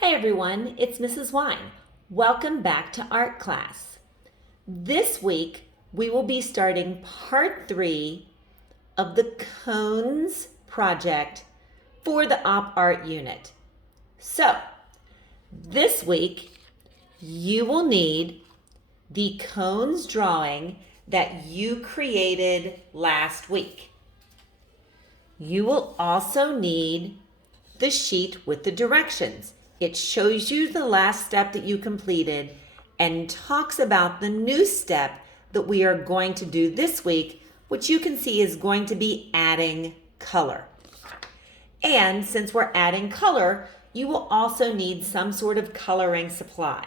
Hi everyone, it's Mrs. Wine. Welcome back to art class. This week we will be starting part 3 of the cones project for the op art unit. So this week you will need the cones drawing that you created last week. You will also need the sheet with the directions. It shows you the last step that you completed and talks about the new step that we are going to do this week, which you can see is going to be adding color. And since we're adding color, you will also need some sort of coloring supply.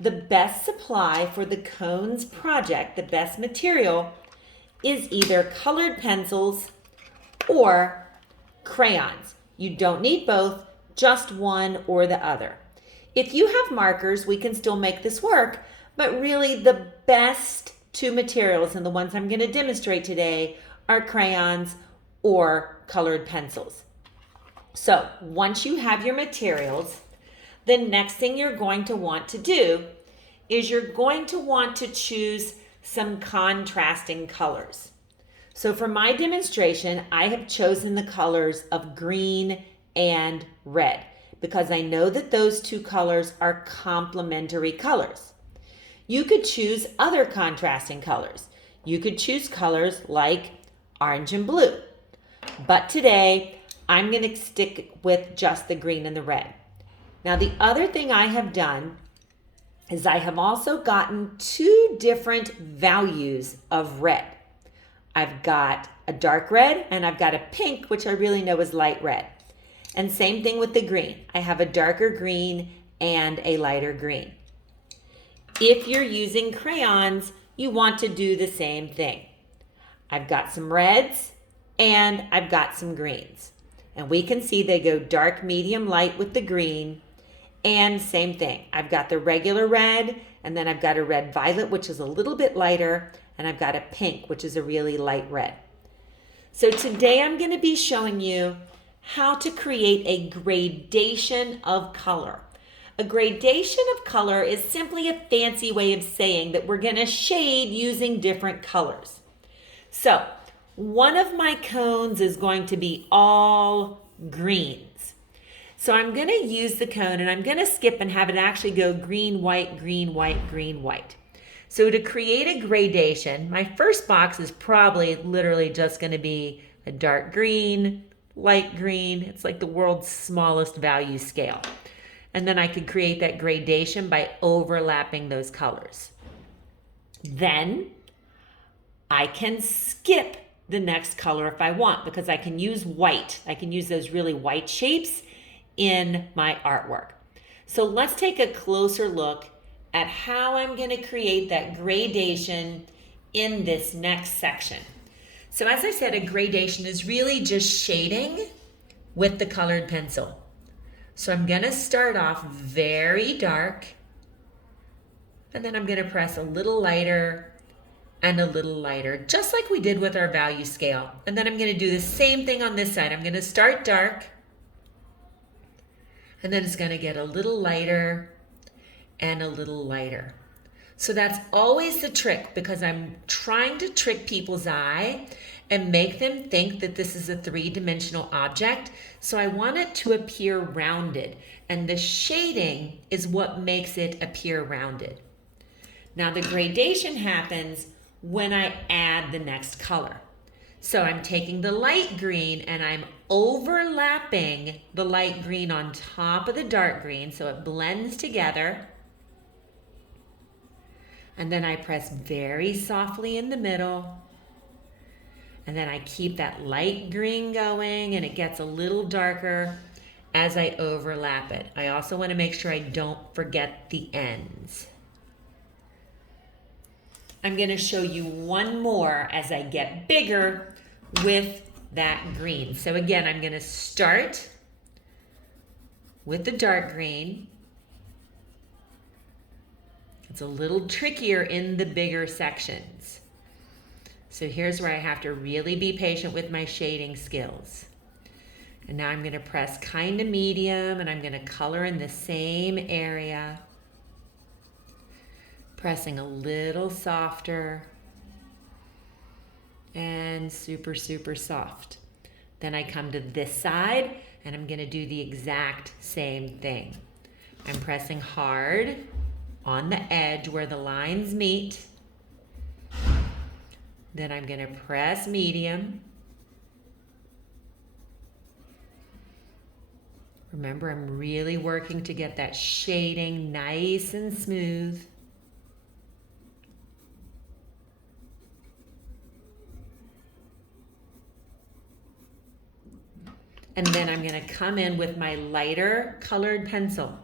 The best supply for the cones project, the best material, is either colored pencils or crayons. You don't need both, just one or the other. If you have markers, we can still make this work, but really the best two materials, and the ones I'm going to demonstrate today, are crayons or colored pencils. So once you have your materials, the next thing you're going to want to do is you're going to want to choose some contrasting colors. So for my demonstration, I have chosen the colors of green and red because I know that those two colors are complementary colors. You could choose other contrasting colors. You could choose colors like orange and blue. But today, I'm going to stick with just the green and the red. Now, the other thing I have done is I have also gotten two different values of red. I've got a dark red and I've got a pink, which I really know is light red. And same thing with the green. I have a darker green and a lighter green. If you're using crayons, you want to do the same thing. I've got some reds and I've got some greens. And we can see they go dark, medium, light with the green. And same thing. I've got the regular red and then I've got a red violet, which is a little bit lighter, and I've got a pink, which is a really light red. So today I'm going to be showing you how to create a gradation of color. A gradation of color is simply a fancy way of saying that we're going to shade using different colors. So one of my cones is going to be all greens. So I'm going to use the cone and I'm going to skip and have it actually go green, white, green, white, green, white. So to create a gradation, my first box is probably literally just going to be a dark green, light green. It's like the world's smallest value scale. And then I could create that gradation by overlapping those colors. Then I can skip the next color if I want because I can use white. I can use those really white shapes in my artwork. So let's take a closer look at how I'm going to create that gradation in this next section. So as I said, a gradation is really just shading with the colored pencil. So I'm going to start off very dark, and then I'm going to press a little lighter and a little lighter, just like we did with our value scale. And then I'm going to do the same thing on this side. I'm going to start dark, and then it's going to get a little lighter and a little lighter. So that's always the trick because I'm trying to trick people's eye and make them think that this is a three-dimensional object. So I want it to appear rounded, and the shading is what makes it appear rounded. Now the gradation happens when I add the next color. So I'm taking the light green and I'm overlapping the light green on top of the dark green so it blends together. And then I press very softly in the middle. And then I keep that light green going and it gets a little darker as I overlap it. I also want to make sure I don't forget the ends. I'm going to show you one more as I get bigger with that green. So again, I'm going to start with the dark green. It's a little trickier in the bigger sections. So here's where I have to really be patient with my shading skills. And now I'm going to press kind of medium, and I'm going to color in the same area. Pressing a little softer and super, super soft. Then I come to this side, and I'm going to do the exact same thing. I'm pressing hard on the edge where the lines meet. Then I'm going to press medium. Remember, I'm really working to get that shading nice and smooth. And then I'm going to come in with my lighter colored pencil.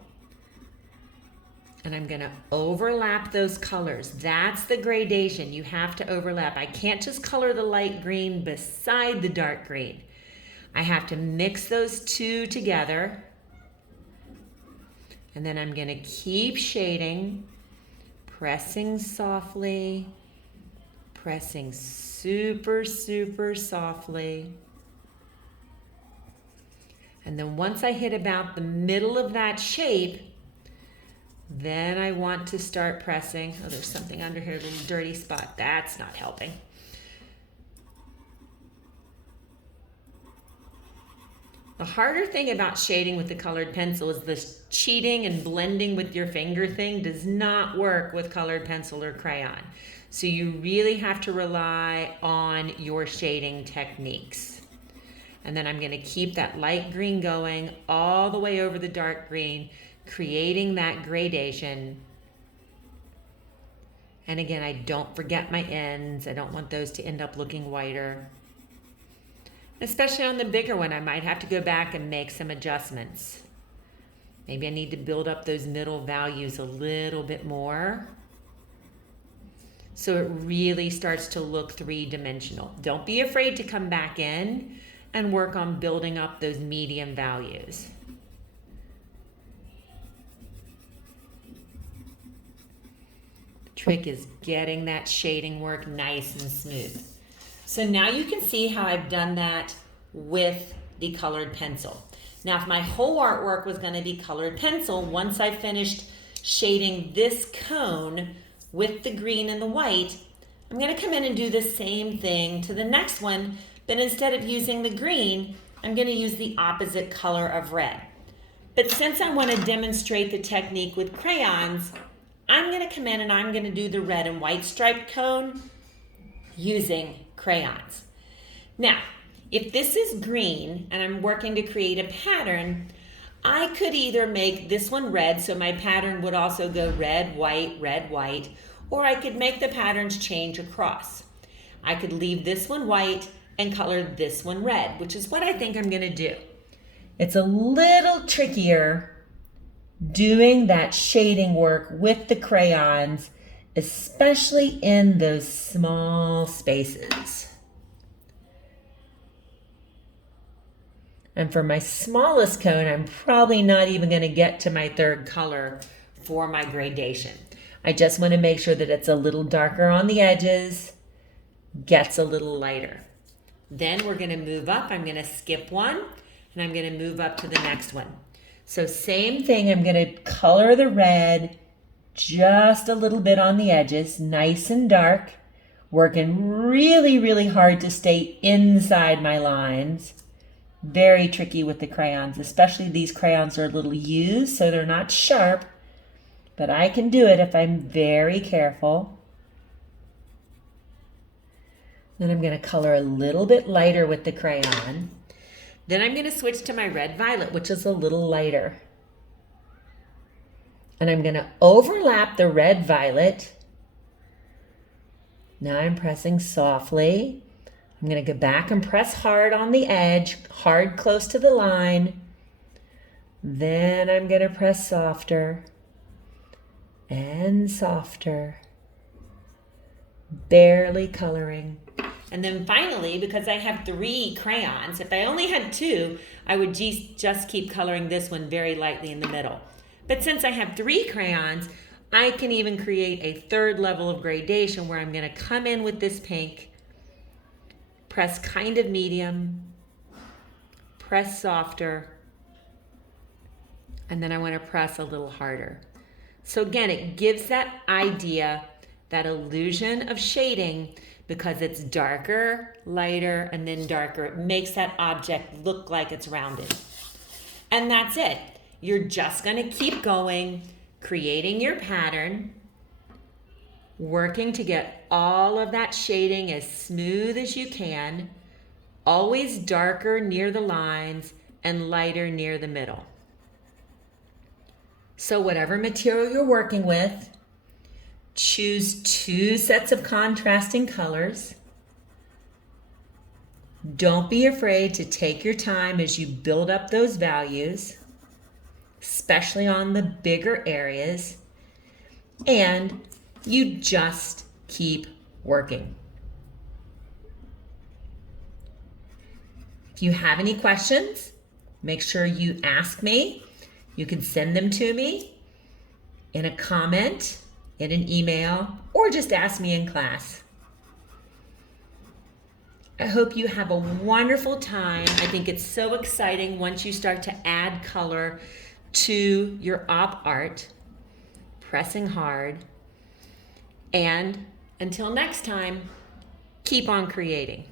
And I'm going to overlap those colors. That's the gradation. You have to overlap. I can't just color the light green beside the dark green. I have to mix those two together. And then I'm going to keep shading, pressing softly, pressing super, super softly. And then once I hit about the middle of that shape, then I want to start pressing. Oh, there's something under here, a little dirty spot. That's not helping. The harder thing about shading with the colored pencil is this cheating and blending with your finger thing does not work with colored pencil or crayon. So you really have to rely on your shading techniques. And then I'm going to keep that light green going all the way over the dark green, creating that gradation. And again, I don't forget my ends. I don't want those to end up looking whiter. Especially on the bigger one, I might have to go back and make some adjustments. Maybe I need to build up those middle values a little bit more, so it really starts to look three-dimensional. Don't be afraid to come back in and work on building up those medium values. The trick is getting that shading work nice and smooth. So now you can see how I've done that with the colored pencil. Now, if my whole artwork was going to be colored pencil, once I finished shading this cone with the green and the white, I'm going to come in and do the same thing to the next one, but instead of using the green, I'm going to use the opposite color of red. But since I want to demonstrate the technique with crayons, I'm going to come in and I'm going to do the red and white striped cone using crayons. Now, if this is green and I'm working to create a pattern, I could either make this one red, so my pattern would also go red, white, or I could make the patterns change across. I could leave this one white and color this one red, which is what I think I'm gonna do. It's a little trickier doing that shading work with the crayons, especially in those small spaces. And for my smallest cone, I'm probably not even going to get to my third color for my gradation. I just want to make sure that it's a little darker on the edges, gets a little lighter. Then we're going to move up. I'm going to skip one, and I'm going to move up to the next one. So same thing, I'm going to color the red just a little bit on the edges, nice and dark, working really, really hard to stay inside my lines. Very tricky with the crayons, especially these crayons are a little used, so they're not sharp, but I can do it if I'm very careful. Then I'm going to color a little bit lighter with the crayon. Then I'm going to switch to my red violet, which is a little lighter. And I'm going to overlap the red violet. Now I'm pressing softly. I'm going to go back and press hard on the edge, hard close to the line. Then I'm going to press softer and softer, barely coloring. And then finally, because I have 3 crayons, if I only had 2, I would just keep coloring this one very lightly in the middle. But since I have 3 crayons, I can even create a third level of gradation where I'm going to come in with this pink, press kind of medium, press softer, and then I want to press a little harder. So again, it gives that idea, that illusion of shading, because it's darker, lighter, and then darker. It makes that object look like it's rounded. And that's it. You're just going to keep going, creating your pattern, working to get all of that shading as smooth as you can, always darker near the lines and lighter near the middle. So whatever material you're working with, choose 2 sets of contrasting colors. Don't be afraid to take your time as you build up those values, especially on the bigger areas, and you just keep working. If you have any questions, make sure you ask me. You can send them to me in a comment, in an email, or just ask me in class. I hope you have a wonderful time. I think it's so exciting once you start to add color to your op art, pressing hard. And until next time, keep on creating.